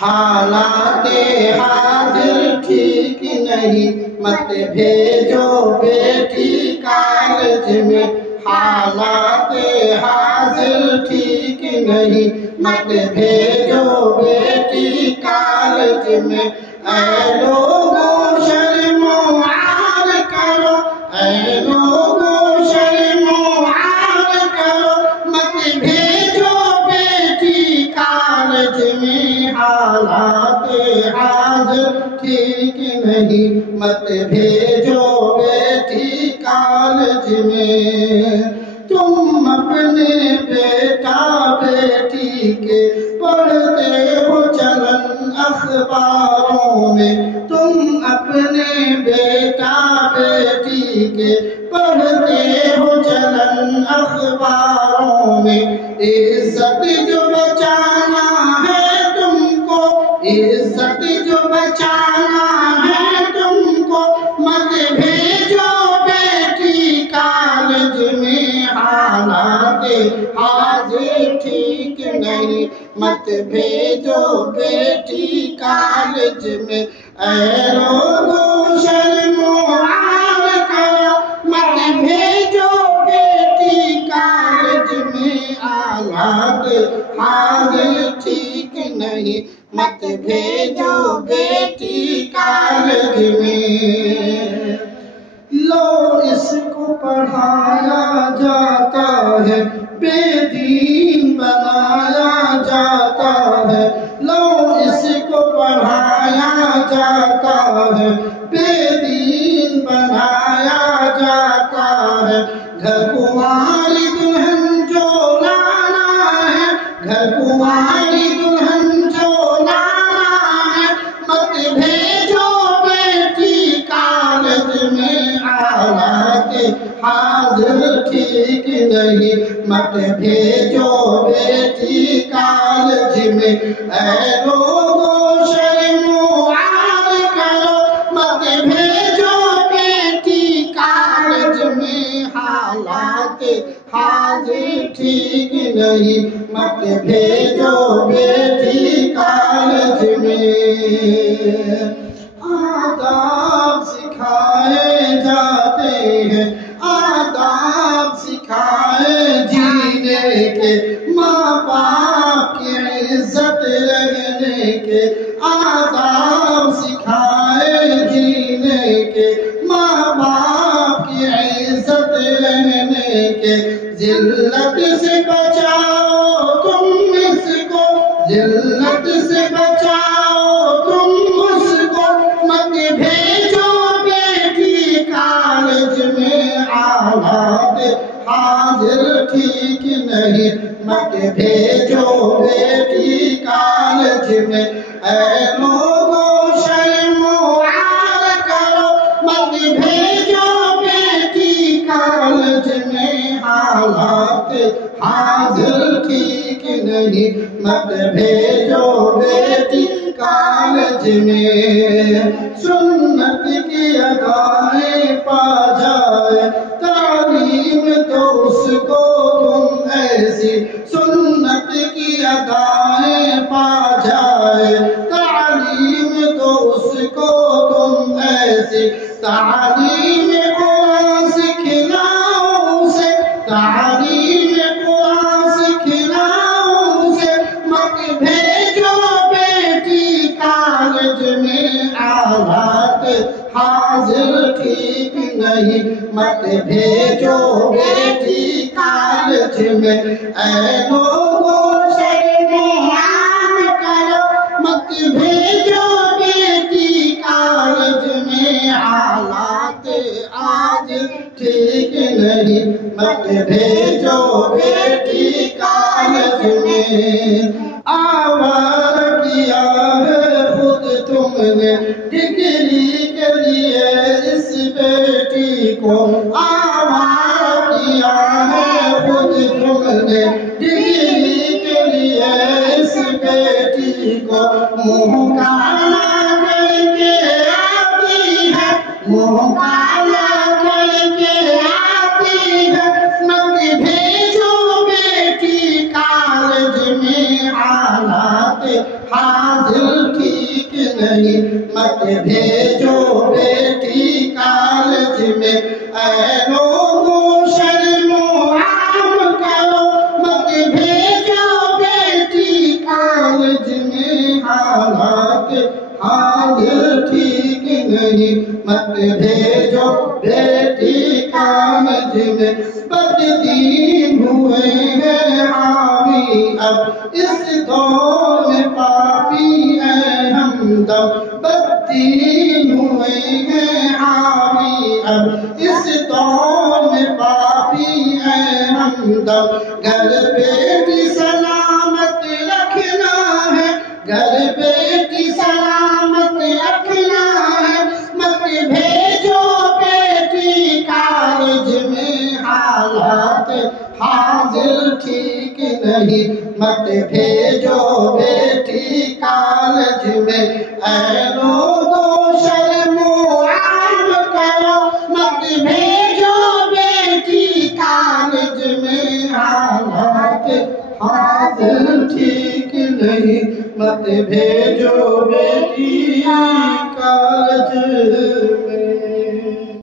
حالات حاضر ٹھیک نہیں، مت بھیجو بیٹی کالج میں۔ حالات حاضر ٹھیک نہیں، مت بھیجو بیٹی کالج میں۔ اے لوگوں شرم و عار کرو، اے لوگوں شرم و عار کرو، مت بھیجو بیٹی کالج میں۔ حالات حاضر ٹھیک نہیں، مت بھیجو بیٹی کالج میں۔ تم اپنے بیٹا بیٹی کے پڑھتے ہو چلن اخباروں میں، تم اپنے بیٹا بیٹی کے پڑھتے ہو چلن اخباروں میں۔ عزت جو بچانا ہے تم کو، عزت جو بچانا ہے تم کو، مت بھیجو بیٹی کالج میں۔ حالات حاضر ٹھیک نہیں، مت بھیجو بیٹی کالج میں۔ اے لوگوں شرم و عار کرو، مت بھیجو بیٹی کالج میں۔ حالات حاضر ٹھیک نہیں، مت بھیجو بیٹی کالج میں۔ لو اس کو پڑھایا جاتا ہے، بے دین بنایا جاتا ہے۔ لو اس کو پڑھایا جاتا ہے، بے دین بنایا جاتا ہے۔ گھر کنواری دلہن جو لانا ہے، گھر کنواری دلہن جو لانا ہے، مت بھیجو بیٹی کالج میں۔ حالات حاضر ٹھیک نہیں، مت بھیجو بیٹی کالج میں۔ اے لوگوں شرم و عار کرو، مت بھیجو بیٹی کالج میں۔ حالات حاضر ٹھیک نہیں، مت بھیجو بیٹی کالج میں۔ آداب سکھائے جاتے ہیں، آداب سکھائے جینے کے، ماں باپ کی عزت رہنے کے۔ آداب سکھائے جینے کے، ماں باپ کی عزت رہنے کے۔ ذلت سے بچاؤ تم اس کو، ذلت سے بچاؤ تم اس کو، مت بھیجو بیٹی کالج میں۔ حالات حاضر ٹھیک نہیں، مت بھیجو بیٹی کالج میں۔ اے لوگوں شرم و عار کرو، مت بھیجو بیٹی کالج میں۔ حالات حاضر ٹھیک نہیں، مت بھیجو بیٹی کالج میں۔ سنت کی ادائیں پا جائے تعلیم تو اس کو تم ایسی، سنت کی ادائیں پا جائے تعلیم تو اس کو تم ایسی۔ تعلیم قرآن سکھلاؤ اسے، تعلیم قرآن سکھلاؤ اسے، مت بھیجو بیٹی کالج میں۔ حالات حاضر ٹھیک نہیں، مت بھیجو بیٹی کالج میں۔ اے لوگوں شرم و عار کرو، مت بھیجو بیٹی کالج میں۔ حالات آج ٹھیک نہیں، مت بھیجو بیٹی کالج میں۔ آوارہ کیا ہے خود تم نے ڈگری کے لیے اس بیٹی کو، آوارہ کیا ہے خود تم نے ڈگری کے لیے اس بیٹی کو۔ منہ کالا کر کے آتی ہے، منہ کالا کر کے آتی ہے، مت بھیجو بیٹی کالج میں۔ حاضر ٹھیک نہیں، مت بھیجو بیٹی کالج میں، اے لوگوں شرم و عام کرو، مت بھیجو بیٹی کالج میں، حالات حاضر ٹھیک نہیں، مت بھیجو بیٹی کالج میں، بددین ہوئے ہیں حاوی اب اس دور میں پاپی ہیں ہمدم، بددین ہوئے ہیں حاوی اب اس دور میں پاپی ہیں ہمدم، گھر بیٹی سلامت رکھنا ہے، گھر بیٹی سلامت رکھنا ہے، مت بھیجو بیٹی کالج میں، حالات حاضر ٹھیک نہیں، مت بھیجو بیٹی کالج میں، اے لوگوں شرم و عام کرو، مت بھیجو بیٹی کالج میں، حالات حاضر ٹھیک نہیں، مت بھیجو بیٹی کالج